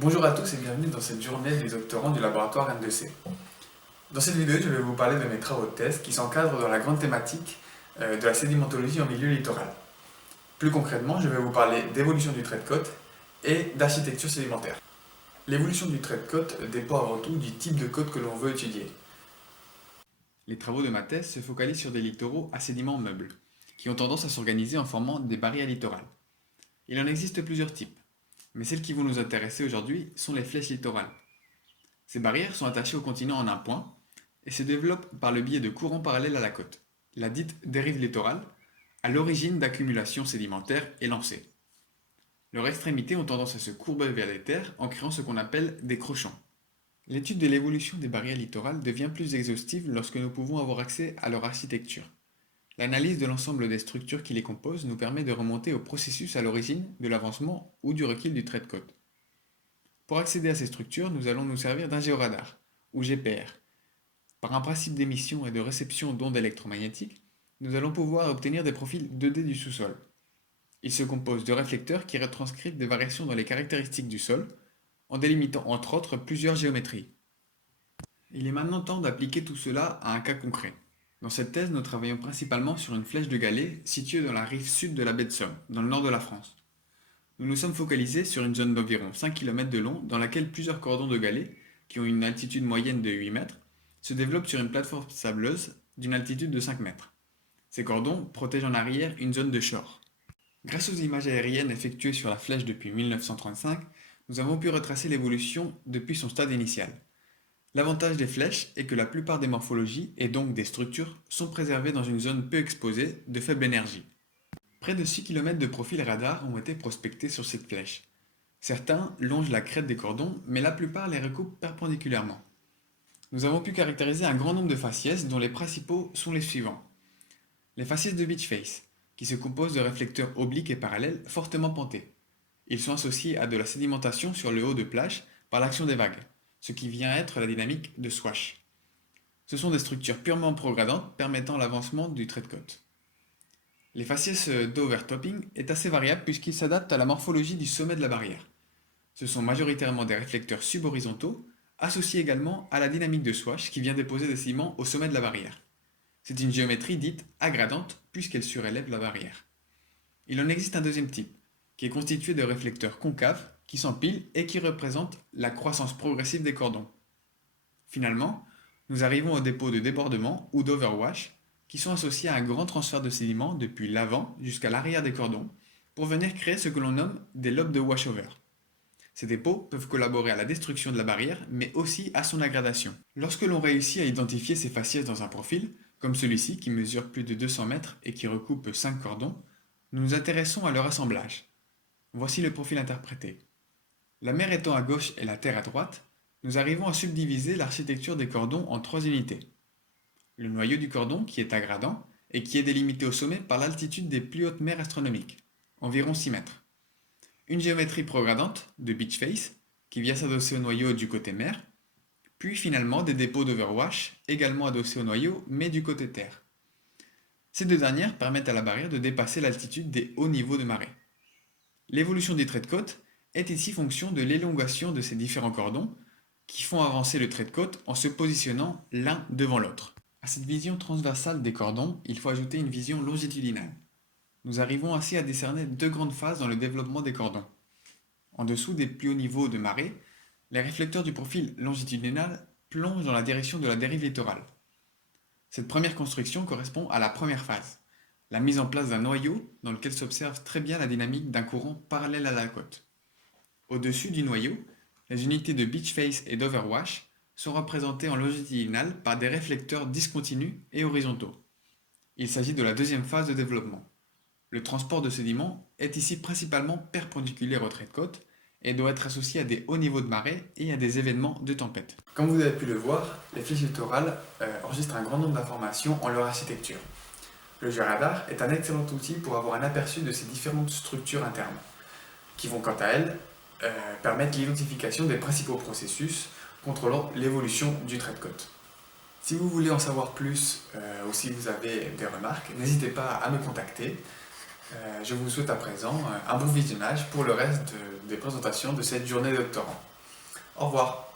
Bonjour à tous et bienvenue dans cette journée des doctorants du laboratoire N2C. Dans cette vidéo, je vais vous parler de mes travaux de thèse qui s'encadrent dans la grande thématique de la sédimentologie en milieu littoral. Plus concrètement, je vais vous parler d'évolution du trait de côte et d'architecture sédimentaire. L'évolution du trait de côte dépend avant tout du type de côte que l'on veut étudier. Les travaux de ma thèse se focalisent sur des littoraux à sédiments meubles, qui ont tendance à s'organiser en formant des barrières littorales. Il en existe plusieurs types, mais celles qui vont nous intéresser aujourd'hui sont les flèches littorales. Ces barrières sont attachées au continent en un point et se développent par le biais de courants parallèles à la côte, la dite dérive littorale, à l'origine d'accumulations sédimentaires et lancées. Leurs extrémités ont tendance à se courber vers les terres en créant ce qu'on appelle des crochants. L'étude de l'évolution des barrières littorales devient plus exhaustive lorsque nous pouvons avoir accès à leur architecture. L'analyse de l'ensemble des structures qui les composent nous permet de remonter au processus à l'origine de l'avancement ou du recul du trait de côte. Pour accéder à ces structures, nous allons nous servir d'un géoradar, ou GPR. Par un principe d'émission et de réception d'ondes électromagnétiques, nous allons pouvoir obtenir des profils 2D du sous-sol. Ils se composent de réflecteurs qui retranscrivent des variations dans les caractéristiques du sol, en délimitant entre autres plusieurs géométries. Il est maintenant temps d'appliquer tout cela à un cas concret. Dans cette thèse, nous travaillons principalement sur une flèche de galets située dans la rive sud de la baie de Somme, dans le nord de la France. Nous nous sommes focalisés sur une zone d'environ 5 km de long dans laquelle plusieurs cordons de galets, qui ont une altitude moyenne de 8 mètres, se développent sur une plateforme sableuse d'une altitude de 5 mètres. Ces cordons protègent en arrière une zone de shore. Grâce aux images aériennes effectuées sur la flèche depuis 1935, nous avons pu retracer l'évolution depuis son stade initial. L'avantage des flèches est que la plupart des morphologies, et donc des structures, sont préservées dans une zone peu exposée, de faible énergie. Près de 6 km de profils radar ont été prospectés sur cette flèche. Certains longent la crête des cordons, mais la plupart les recoupent perpendiculairement. Nous avons pu caractériser un grand nombre de faciès dont les principaux sont les suivants. Les faciès de beach face, qui se composent de réflecteurs obliques et parallèles fortement pentés. Ils sont associés à de la sédimentation sur le haut de plage par l'action des vagues, ce qui vient être la dynamique de swash. Ce sont des structures purement progradantes permettant l'avancement du trait de côte. Les faciès d'overtopping est assez variable puisqu'il s'adapte à la morphologie du sommet de la barrière. Ce sont majoritairement des réflecteurs subhorizontaux, associés également à la dynamique de swash qui vient déposer des ciments au sommet de la barrière. C'est une géométrie dite agradante puisqu'elle surélève la barrière. Il en existe un deuxième type, qui est constitué de réflecteurs concaves qui s'empilent et qui représentent la croissance progressive des cordons. Finalement, nous arrivons aux dépôts de débordement ou d'overwash qui sont associés à un grand transfert de sédiments depuis l'avant jusqu'à l'arrière des cordons pour venir créer ce que l'on nomme des lobes de washover. Ces dépôts peuvent collaborer à la destruction de la barrière mais aussi à son aggradation. Lorsque l'on réussit à identifier ces faciès dans un profil, comme celui-ci qui mesure plus de 200 mètres et qui recoupe 5 cordons, nous nous intéressons à leur assemblage. Voici le profil interprété. La mer étant à gauche et la terre à droite, nous arrivons à subdiviser l'architecture des cordons en 3 unités. Le noyau du cordon qui est aggradant et qui est délimité au sommet par l'altitude des plus hautes mers astronomiques, environ 6 mètres. Une géométrie progradante de beach face qui vient s'adosser au noyau du côté mer, puis finalement des dépôts d'overwash également adossés au noyau mais du côté terre. Ces deux dernières permettent à la barrière de dépasser l'altitude des hauts niveaux de marée. L'évolution des traits de côte est ici fonction de l'élongation de ces différents cordons qui font avancer le trait de côte en se positionnant l'un devant l'autre. À cette vision transversale des cordons, il faut ajouter une vision longitudinale. Nous arrivons ainsi à décerner deux grandes phases dans le développement des cordons. En dessous des plus hauts niveaux de marée, les réflecteurs du profil longitudinal plongent dans la direction de la dérive littorale. Cette première construction correspond à la première phase, la mise en place d'un noyau dans lequel s'observe très bien la dynamique d'un courant parallèle à la côte. Au-dessus du noyau, les unités de beach face et d'overwash sont représentées en longitudinal par des réflecteurs discontinus et horizontaux. Il s'agit de la deuxième phase de développement. Le transport de sédiments est ici principalement perpendiculaire au trait de côte et doit être associé à des hauts niveaux de marée et à des événements de tempête. Comme vous avez pu le voir, les flèches littorales enregistrent un grand nombre d'informations en leur architecture. Le géoradar est un excellent outil pour avoir un aperçu de ces différentes structures internes, qui vont quant à elles permettre l'identification des principaux processus contrôlant l'évolution du trait de côte. Si vous voulez en savoir plus ou si vous avez des remarques, n'hésitez pas à me contacter. Je vous souhaite à présent un bon visionnage pour le reste des présentations de cette journée de doctorant. Au revoir.